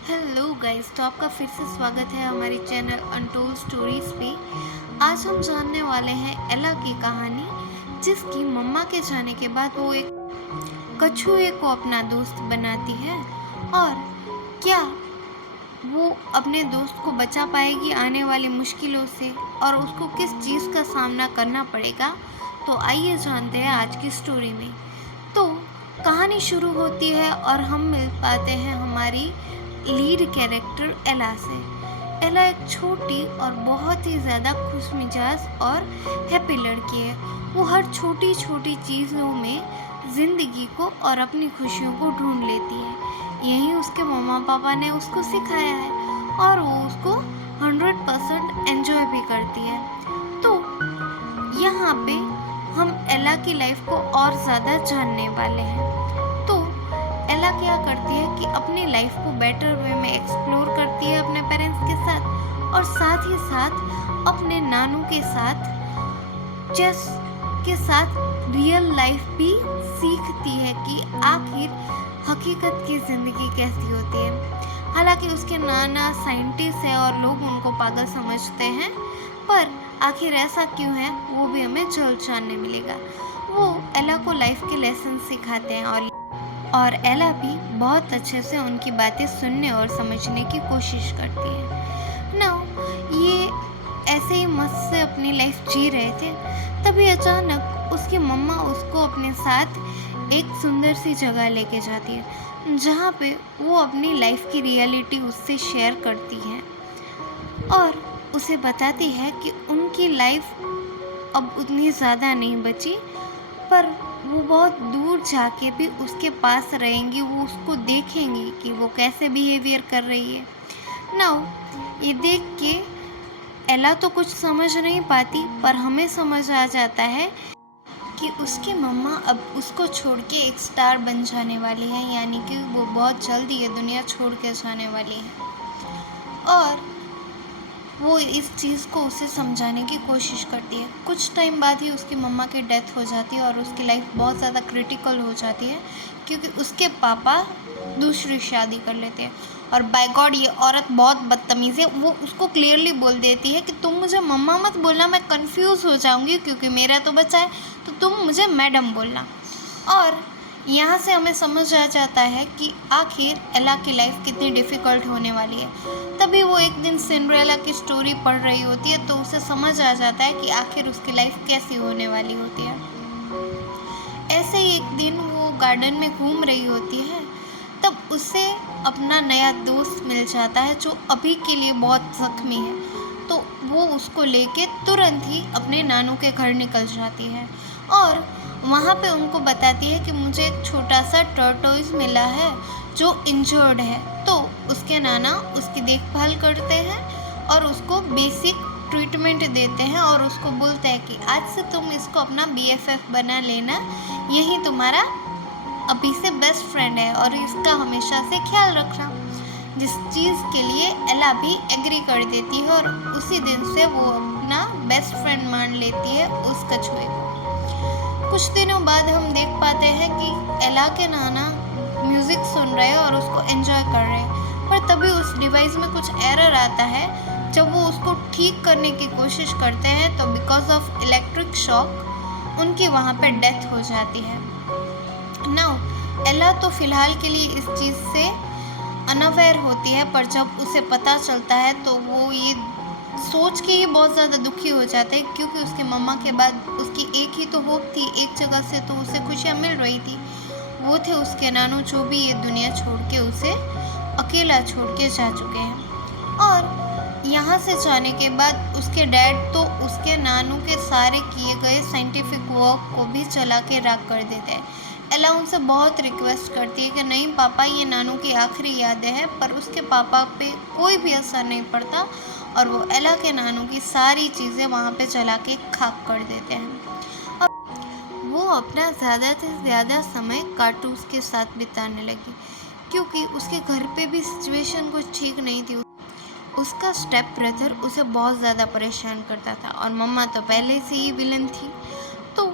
Hello guys, तो आपका फिर से स्वागत है हमारे चैनल अनटोल्ड स्टोरीज पे। आज हम जानने वाले हैं एला की कहानी, जिसकी मम्मा के जाने के बाद वो एक कछुए को अपना दोस्त बनाती है। और क्या वो अपने दोस्त को बचा पाएगी आने वाली मुश्किलों से, और उसको किस चीज़ का सामना करना पड़ेगा? तो आइए जानते हैं आज की स्टोरी में। तो कहानी शुरू होती है और हम मिल पाते हैं हमारी लीड कैरेक्टर एला से। एला एक छोटी और बहुत ही ज़्यादा खुशमिजाज और हैप्पी लड़की है। वो हर छोटी छोटी चीज़ों में ज़िंदगी को और अपनी खुशियों को ढूंढ लेती है। यही उसके मम्मा पापा ने उसको सिखाया है, और वो उसको 100% एंजॉय भी करती है। तो यहाँ पे हम एला की लाइफ को और ज़्यादा जानने वाले हैं। तो एला क्या करती है कि अपनी लाइफ को बेटर वे में एक्सप्लोर करती है अपने पेरेंट्स के साथ, और साथ ही साथ अपने नानू के साथ, चेस के साथ रियल लाइफ भी सीखती है कि आखिर हकीकत की ज़िंदगी कैसी होती है। हालांकि उसके नाना साइंटिस्ट है और लोग उनको पागल समझते हैं, पर आखिर ऐसा क्यों है वो भी हमें जल्द जानने मिलेगा। वो एला को लाइफ के लेसन सिखाते हैं, और एला भी बहुत अच्छे से उनकी बातें सुनने और समझने की कोशिश करती है। नाउ ये ऐसे ही मस्त से अपनी लाइफ जी रहे थे, तभी अचानक उसकी मम्मा उसको अपने साथ एक सुंदर सी जगह लेके जाती है, जहाँ पे वो अपनी लाइफ की रियलिटी उससे शेयर करती है, और उसे बताती है कि उनकी लाइफ अब उतनी ज़्यादा नहीं बची, पर वो बहुत दूर जाके भी उसके पास रहेंगी। वो उसको देखेंगी कि वो कैसे बिहेवियर कर रही है। नाउ ये देख के एला तो कुछ समझ नहीं पाती, पर हमें समझ आ जाता है कि उसकी मम्मा अब उसको छोड़ के एक स्टार बन जाने वाली है, यानी कि वो बहुत जल्दी ये दुनिया छोड़ के जाने वाली है। और वो इस चीज़ को उसे समझाने की कोशिश करती है। कुछ टाइम बाद ही उसकी मम्मा की डेथ हो जाती है, और उसकी लाइफ बहुत ज़्यादा क्रिटिकल हो जाती है, क्योंकि उसके पापा दूसरी शादी कर लेते हैं। और बाय गॉड, ये औरत बहुत बदतमीज़ है। वो उसको क्लियरली बोल देती है कि तुम मुझे मम्मा मत बोलना, मैं कंफ्यूज हो जाऊंगी, क्योंकि मेरा तो बच्चा है, तो तुम मुझे मैडम बोलना। और यहाँ से हमें समझ आ जाता है कि आखिर एला की लाइफ कितनी डिफ़िकल्ट होने वाली है। तभी वो एक दिन सिंड्रेला की स्टोरी पढ़ रही होती है, तो उसे समझ आ जाता है कि आखिर उसकी लाइफ कैसी होने वाली होती है। ऐसे ही एक दिन वो गार्डन में घूम रही होती है, तब उसे अपना नया दोस्त मिल जाता है, जो अभी के लिए बहुत ज़ख्मी है। तो वो उसको लेके तुरंत ही अपने नानू के घर निकल जाती है, और वहाँ पे उनको बताती है कि मुझे एक छोटा सा टर्टोइज मिला है जो इंजर्ड है। तो उसके नाना उसकी देखभाल करते हैं और उसको बेसिक ट्रीटमेंट देते हैं, और उसको बोलते हैं कि आज से तुम इसको अपना BFF बना लेना, यही तुम्हारा अभी से बेस्ट फ्रेंड है, और इसका हमेशा से ख्याल रखना। जिस चीज़ के लिए एला भी एग्री कर देती है, और उसी दिन से वो अपना बेस्ट फ्रेंड मान लेती है उस कछुए को। कुछ दिनों बाद हम देख पाते हैं कि एला के नाना म्यूज़िक सुन रहे हैं और उसको एंजॉय कर रहे हैं, पर तभी उस डिवाइस में कुछ एरर आता है। जब वो उसको ठीक करने की कोशिश करते हैं, तो बिकॉज ऑफ इलेक्ट्रिक शॉक उनकी वहाँ पे डेथ हो जाती है। नाउ एला तो फ़िलहाल के लिए इस चीज़ से अनअवेयर होती है, पर जब उसे पता चलता है तो वो ये सोच के ही बहुत ज़्यादा दुखी हो जाते हैं, क्योंकि उसके मम्मा के बाद उसकी एक ही तो होप थी, एक जगह से तो उसे खुशियाँ मिल रही थी, वो थे उसके नानू, जो भी ये दुनिया छोड़ के उसे अकेला छोड़ के जा चुके हैं। और यहाँ से जाने के बाद उसके डैड तो उसके नानू के सारे किए गए साइंटिफिक वर्क को भी चला के राख कर देते हैं। एला उनसे बहुत रिक्वेस्ट करती है कि नहीं पापा, ये नानू की आखिरी यादें हैं, पर उसके पापा पे कोई भी असर नहीं पड़ता, और वो एला के नानू की सारी चीज़ें वहाँ पे चला के खाक कर देते हैं। और वो अपना ज़्यादा से ज़्यादा समय कार्टून्स के साथ बिताने लगी, क्योंकि उसके घर पे भी सिचुएशन कुछ ठीक नहीं थी। उसका स्टेप ब्रदर उसे बहुत ज़्यादा परेशान करता था, और मम्मा तो पहले से ही विलन थी। तो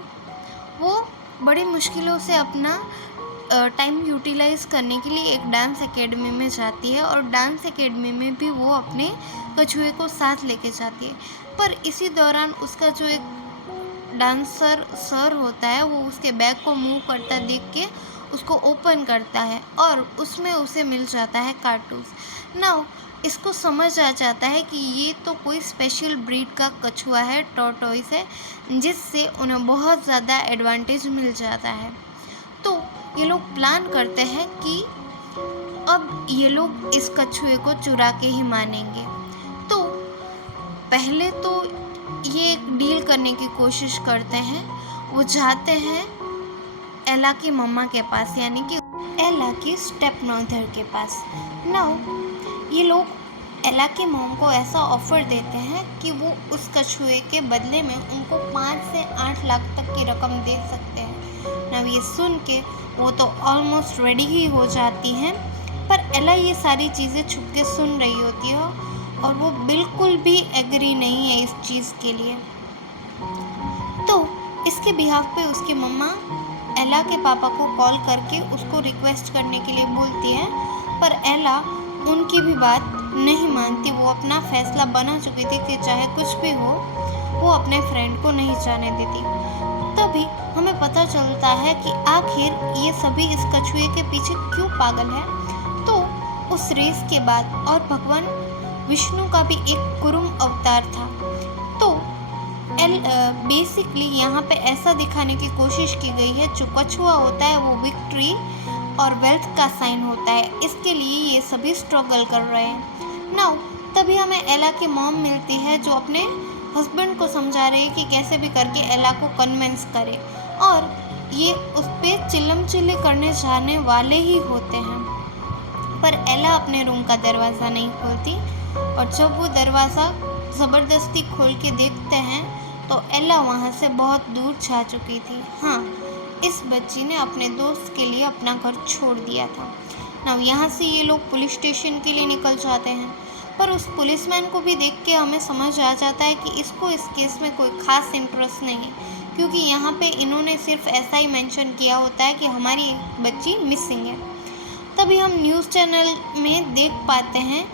वो बड़ी मुश्किलों से अपना टाइम यूटिलाइज़ करने के लिए एक डांस एकेडमी में जाती है और डांस एकेडमी में भी वो अपने कछुए को साथ लेके जाती है। पर इसी दौरान उसका जो एक डांसर सर होता है वो उसके बैग को मूव करता देख के उसको ओपन करता है और उसमें उसे मिल जाता है कारतूस। नाउ इसको समझ आ जाता है कि ये तो कोई स्पेशल ब्रीड का कछुआ है, टॉर्टोइस है, जिससे उन्हें बहुत ज़्यादा एडवांटेज मिल जाता है। तो ये लोग प्लान करते हैं कि अब ये लोग इस कछुए को चुरा के ही मानेंगे। तो पहले तो ये एक डील करने की कोशिश करते हैं। वो जाते हैं एला की मम्मा के पास, यानी कि एला की स्टेप मदर के पास। नाउ ये लोग एला की मॉम को ऐसा ऑफ़र देते हैं कि वो उस कछुए के बदले में उनको 5 से 8 लाख तक की रकम दे सकते हैं। नाउ ये सुन के वो तो ऑलमोस्ट रेडी ही हो जाती हैं, पर एला ये सारी चीज़ें छुप के सुन रही होती है और वो बिल्कुल भी एग्री नहीं है इस चीज़ के लिए। तो इसके बिहाफ पे उसकी मम्मा एला के पापा को कॉल करके उसको रिक्वेस्ट करने के लिए बोलती है, पर एला उनकी भी बात नहीं मानती। वो अपना फैसला बना चुकी थी कि चाहे कुछ भी हो वो अपने फ्रेंड को नहीं जाने देती। तभी हमें पता चलता है कि आखिर ये सभी इस कछुए के पीछे क्यों पागल है। तो उस रेस के बाद और भगवान विष्णु का भी एक कुरुम अवतार था। तो बेसिकली यहाँ पे ऐसा दिखाने की कोशिश की गई है जो कछुआ होता है वो विक्ट्री और वेल्थ का साइन होता है, इसके लिए ये सभी स्ट्रगल कर रहे हैं। नाउ तभी हमें एला की मॉम मिलती है जो अपने हस्बैंड को समझा रही है कि कैसे भी करके एला को कन्विंस करे, और ये उस पर चिल्लम चिल्ली करने जाने वाले ही होते हैं। पर एला अपने रूम का दरवाज़ा नहीं खोलती, और जब वो दरवाज़ा ज़बरदस्ती खोल के देखते हैं तो एला वहाँ से बहुत दूर जा चुकी थी। हाँ, इस बच्ची ने अपने दोस्त के लिए अपना घर छोड़ दिया था। नाउ यहाँ से ये लोग पुलिस स्टेशन के लिए निकल जाते हैं, पर उस पुलिसमैन को भी देख के हमें समझ आ जाता है कि इसको इस केस में कोई ख़ास इंटरेस्ट नहीं है, क्योंकि यहाँ पे इन्होंने सिर्फ ऐसा ही मेंशन किया होता है कि हमारी बच्ची मिसिंग है। तभी हम न्यूज़ चैनल में देख पाते हैं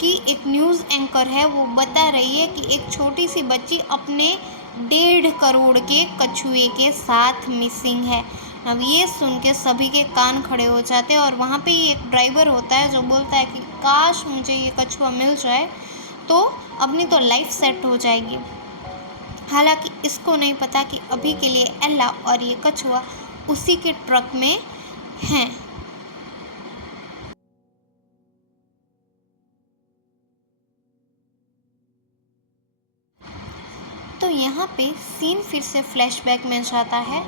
कि एक न्यूज़ एंकर है, वो बता रही है कि एक छोटी सी बच्ची अपने 1.5 करोड़ के कछुए के साथ मिसिंग है। अब ये सुन के सभी के कान खड़े हो जाते हैं, और वहाँ पे ही एक ड्राइवर होता है जो बोलता है कि काश मुझे ये कछुआ मिल जाए तो अपनी तो लाइफ सेट हो जाएगी। हालांकि इसको नहीं पता कि अभी के लिए एला और ये कछुआ उसी के ट्रक में हैं। तो यहाँ पे सीन फिर से फ्लैशबैक में जाता है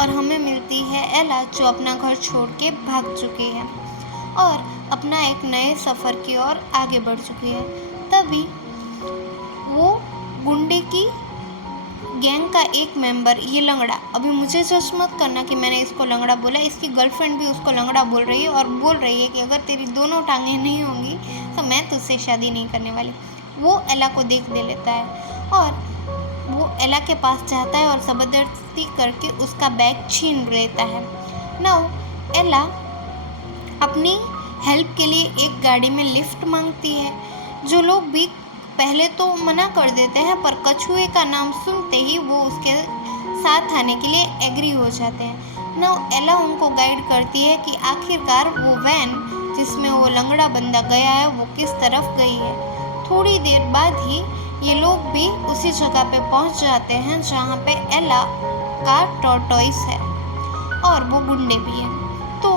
और हमें मिलती है एला जो अपना घर छोड़ के भाग चुकी है और अपना एक नए सफ़र की ओर आगे बढ़ चुकी है। तभी वो गुंडे की गैंग का एक मेंबर, ये लंगड़ा, अभी मुझे जज मत करना कि मैंने इसको लंगड़ा बोला, इसकी गर्लफ्रेंड भी उसको लंगड़ा बोल रही है और बोल रही है कि अगर तेरी दोनों टांगें नहीं होंगी तो मैं तुझसे शादी नहीं करने वाली। वो एला को देख दे लेता है और वो एला के पास जाता है और ज़बरदस्ती करके उसका बैग छीन लेता है। नाउ एला अपनी हेल्प के लिए एक गाड़ी में लिफ्ट मांगती है। जो लोग भी पहले तो मना कर देते हैं, पर कछुए का नाम सुनते ही वो उसके साथ आने के लिए एग्री हो जाते हैं। नाउ एला उनको गाइड करती है कि आखिरकार वो वैन जिसमें वो लंगड़ा बंदा गया है वो किस तरफ गई है। थोड़ी देर बाद ही ये लोग भी उसी जगह पे पहुंच जाते हैं जहाँ पे एला का टॉर्टोइस है और वो गुंडे भी हैं। तो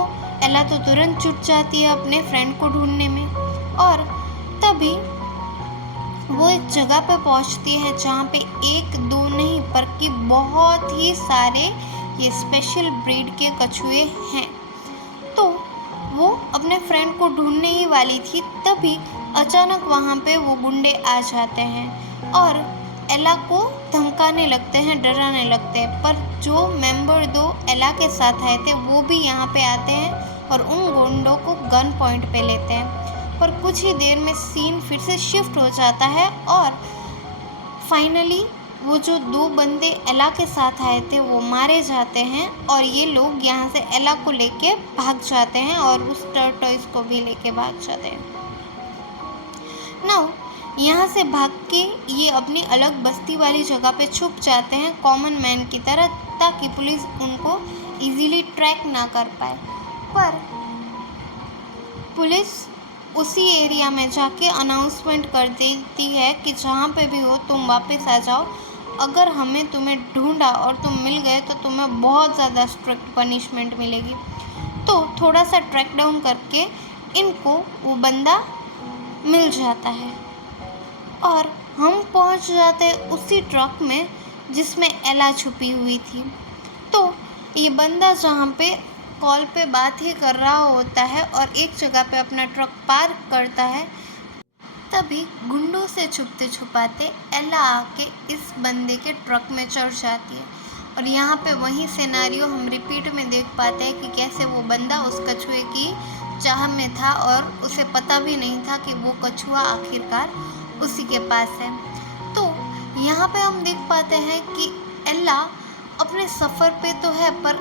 एला तो तुरंत जुट जाती है अपने फ्रेंड को ढूंढने में, और तभी वो एक जगह पे पहुंचती है जहाँ पे एक दो नहीं बल्कि बहुत ही सारे ये स्पेशल ब्रीड के कछुए हैं। तो वो अपने फ्रेंड को ढूंढने ही वाली थी, तभी अचानक वहाँ पे वो गुंडे आ जाते हैं और एला को धमकाने लगते हैं, डराने लगते हैं। पर जो मेंबर दो एला के साथ आए थे वो भी यहाँ पे आते हैं और उन गुंडों को गन पॉइंट पे लेते हैं। पर कुछ ही देर में सीन फिर से शिफ्ट हो जाता है और फाइनली वो जो दो बंदे एला के साथ आए थे वो मारे जाते हैं और ये लोग यहाँ से एला को लेके भाग जाते हैं और उस टर्टॉइस को भी लेके भाग जाते हैं। नाउ यहाँ से भाग के ये अपनी अलग बस्ती वाली जगह पे छुप जाते हैं कॉमन मैन की तरह, ताकि पुलिस उनको इजीली ट्रैक ना कर पाए। पर पुलिस उसी एरिया में जाके अनाउंसमेंट कर देती है कि जहाँ पे भी हो तुम वापस आ जाओ, अगर हमें तुम्हें ढूंढा और तुम मिल गए तो तुम्हें बहुत ज़्यादा स्ट्रिक्ट पनिशमेंट मिलेगी। तो थोड़ा सा ट्रैक डाउन करके इनको वो बंदा मिल जाता है और हम पहुंच जाते हैं उसी ट्रक में जिसमें एला छुपी हुई थी। तो ये बंदा जहाँ पे कॉल पे बात ही कर रहा होता है और एक जगह पे अपना ट्रक पार्क करता है, तभी गुंडों से छुपते छुपाते एला आके इस बंदे के ट्रक में चढ़ जाती है। और यहाँ पे वही सिनेरियो हम रिपीट में देख पाते हैं कि कैसे वो बंदा उस कछुए की चाह में था और उसे पता भी नहीं था कि वो कछुआ आखिरकार उसी के पास है। तो यहाँ पे हम देख पाते हैं कि एला अपने सफ़र पे तो है, पर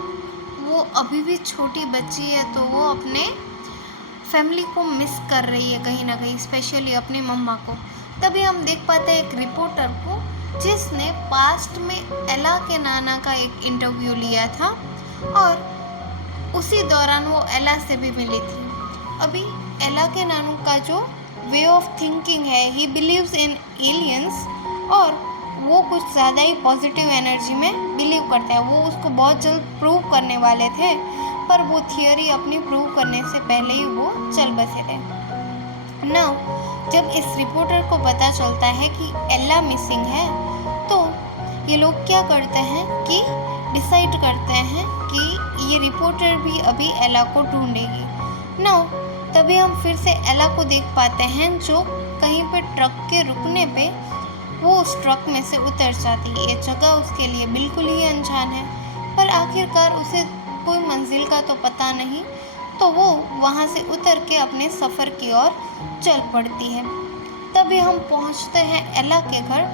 वो अभी भी छोटी बच्ची है, तो वो अपने फैमिली को मिस कर रही है कहीं ना कहीं, स्पेशली अपनी मम्मा को। तभी हम देख पाते हैं एक रिपोर्टर को जिसने पास्ट में एला के नाना का एक इंटरव्यू लिया था और उसी दौरान वो एला से भी मिली थी। अभी एला के नानू का जो वे ऑफ थिंकिंग है, ही बिलीव्स इन एलियंस, और वो कुछ ज़्यादा ही पॉजिटिव एनर्जी में बिलीव करता है। वो उसको बहुत जल्द प्रूव करने वाले थे, पर वो थियोरी अपनी प्रूव करने से पहले ही वो चल बसे थे। नाउ जब इस रिपोर्टर को पता चलता है कि एला मिसिंग है, तो ये लोग क्या करते हैं कि डिसाइड करते हैं कि ये रिपोर्टर भी अभी एला को ढूंढेगी। नाउ तभी हम फिर से एला को देख पाते हैं जो कहीं पे ट्रक के रुकने पे वो उस ट्रक में से उतर जाती है। ये जगह उसके लिए बिल्कुल ही अनजान है, पर आखिरकार उसे कोई मंजिल का तो पता नहीं, तो वो वहाँ से उतर के अपने सफ़र की ओर चल पड़ती है। तभी हम पहुँचते हैं एला के घर,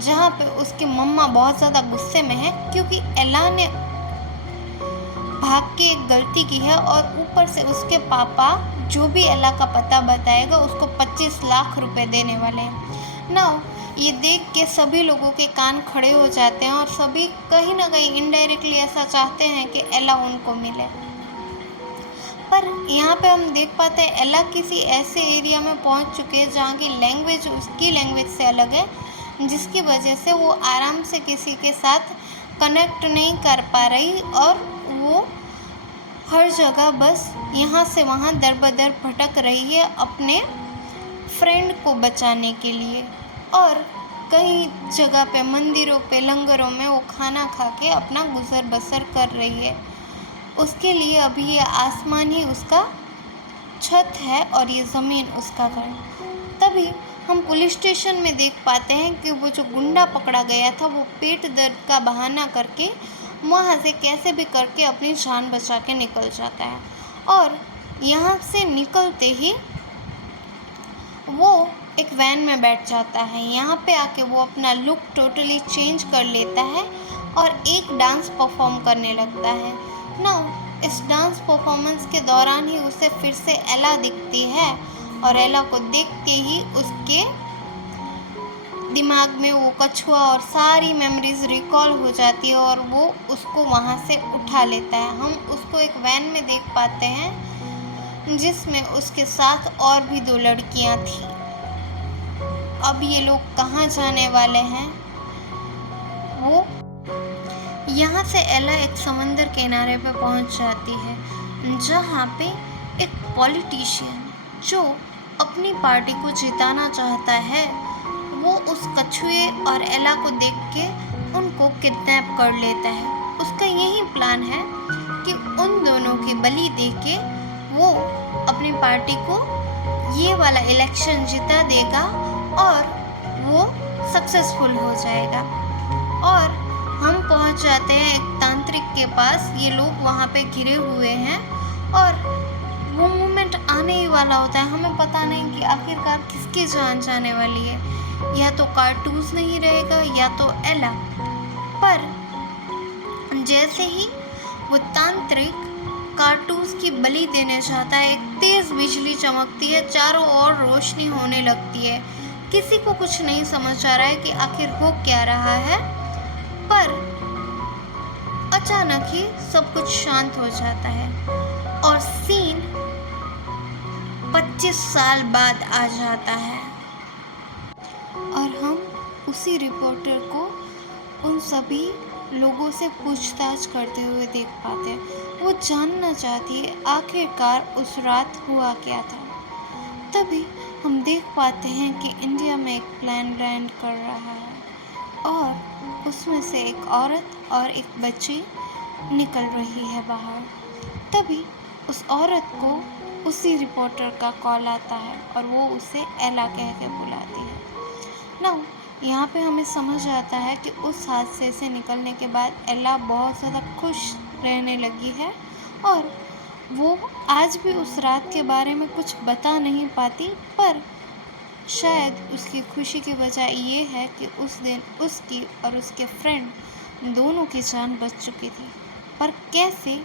जहाँ पे उसकी मम्मा बहुत ज़्यादा गुस्से में है क्योंकि एला ने भाग के एक गलती की है और ऊपर से उसके पापा जो भी एला का पता बताएगा उसको 25 लाख रुपए देने वाले हैं। नाउ ये देख के सभी लोगों के कान खड़े हो जाते हैं और सभी कहीं ना कहीं इनडायरेक्टली ऐसा चाहते हैं कि एला उनको मिले। पर यहाँ पे हम देख पाते हैं एला किसी ऐसे एरिया में पहुँच चुके हैं जहाँ की लैंग्वेज उसकी लैंग्वेज से अलग है, जिसकी वजह से वो आराम से किसी के साथ कनेक्ट नहीं कर पा रही और वो हर जगह बस यहाँ से वहाँ दर बदर भटक रही है अपने फ्रेंड को बचाने के लिए। और कई जगह पे मंदिरों पे लंगरों में वो खाना खा के अपना गुजर बसर कर रही है। उसके लिए अभी ये आसमान ही उसका छत है और ये ज़मीन उसका घर। तभी हम पुलिस स्टेशन में देख पाते हैं कि वो जो गुंडा पकड़ा गया था वो पेट दर्द का बहाना करके वहाँ से कैसे भी करके अपनी जान बचा के निकल जाता है। और यहाँ से निकलते ही वो एक वैन में बैठ जाता है। यहाँ पे आके वो अपना लुक टोटली चेंज कर लेता है और एक डांस परफॉर्म करने लगता है। नाउ इस डांस परफॉर्मेंस के दौरान ही उसे फिर से एला दिखती है और एला को देख के ही उसके दिमाग में वो कछुआ और सारी मेमोरीज रिकॉल हो जाती है और वो उसको वहाँ से उठा लेता है। हम उसको एक वैन में देख पाते हैं जिसमें उसके साथ और भी 2 लड़कियाँ थीं। अब ये लोग कहाँ जाने वाले हैं? वो यहाँ से एला एक समंदर किनारे पे पहुँच जाती है जहाँ पे एक पॉलिटिशियन जो अपनी पार्टी को जिताना चाहता है वो उस कछुए और एला को देख के उनको किडनैप कर लेता है। उसका यही प्लान है कि उन दोनों की बलि दे के वो अपनी पार्टी को ये वाला इलेक्शन जिता देगा और वो सक्सेसफुल हो जाएगा। और हम पहुंच जाते हैं एक तांत्रिक के पास। ये लोग वहाँ पे घिरे हुए हैं और वो मोमेंट आने ही वाला होता है। हमें पता नहीं कि आखिरकार किसकी जान जाने वाली है। या तो कार्टून्स नहीं रहेगा या तो एला। पर जैसे ही वो तांत्रिक कार्टून्स की बलि देने जाता है, एक तेज बिजली चमकती है, चारों ओर रोशनी होने लगती है। किसी को कुछ नहीं समझ आ रहा है कि आखिर हो क्या रहा है, पर अचानक ही सब कुछ शांत हो जाता है और सीन 25 साल बाद आ जाता है और हम उसी रिपोर्टर को उन सभी लोगों से पूछताछ करते हुए देख पाते हैं। वो जानना चाहती है आखिरकार उस रात हुआ क्या था। तभी हम देख पाते हैं कि इंडिया में एक प्लेन लैंड कर रहा है और उसमें से एक औरत और एक बच्ची निकल रही है बाहर। तभी उस औरत को उसी रिपोर्टर का कॉल आता है और वो उसे एला कह के बुलाती है। नाउ यहाँ पे हमें समझ आता है कि उस हादसे से निकलने के बाद एला बहुत ज़्यादा खुश रहने लगी है और वो आज भी उस रात के बारे में कुछ बता नहीं पाती, पर शायद उसकी खुशी की वजह ये है कि उस दिन उसकी और उसके फ्रेंड दोनों की जान बच चुकी थी। पर कैसे,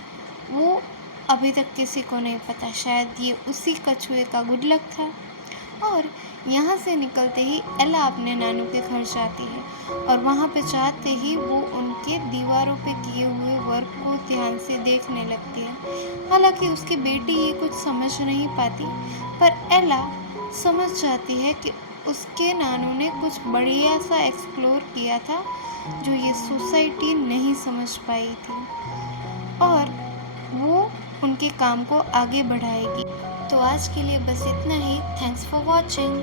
वो अभी तक किसी को नहीं पता। शायद ये उसी कछुए का गुड लक था। और यहाँ से निकलते ही एला अपने नानू के घर जाती है और वहाँ पे जाते ही वो उनके दीवारों पे किए हुए वर्क को ध्यान से देखने लगती है। हालांकि उसकी बेटी ये कुछ समझ नहीं पाती, पर एला समझ जाती है कि उसके नानू ने कुछ बढ़िया सा एक्सप्लोर किया था जो ये सोसाइटी नहीं समझ पाई थी और वो उनके काम को आगे बढ़ाएगी। तो आज के लिए बस इतना ही। Thanks for watching.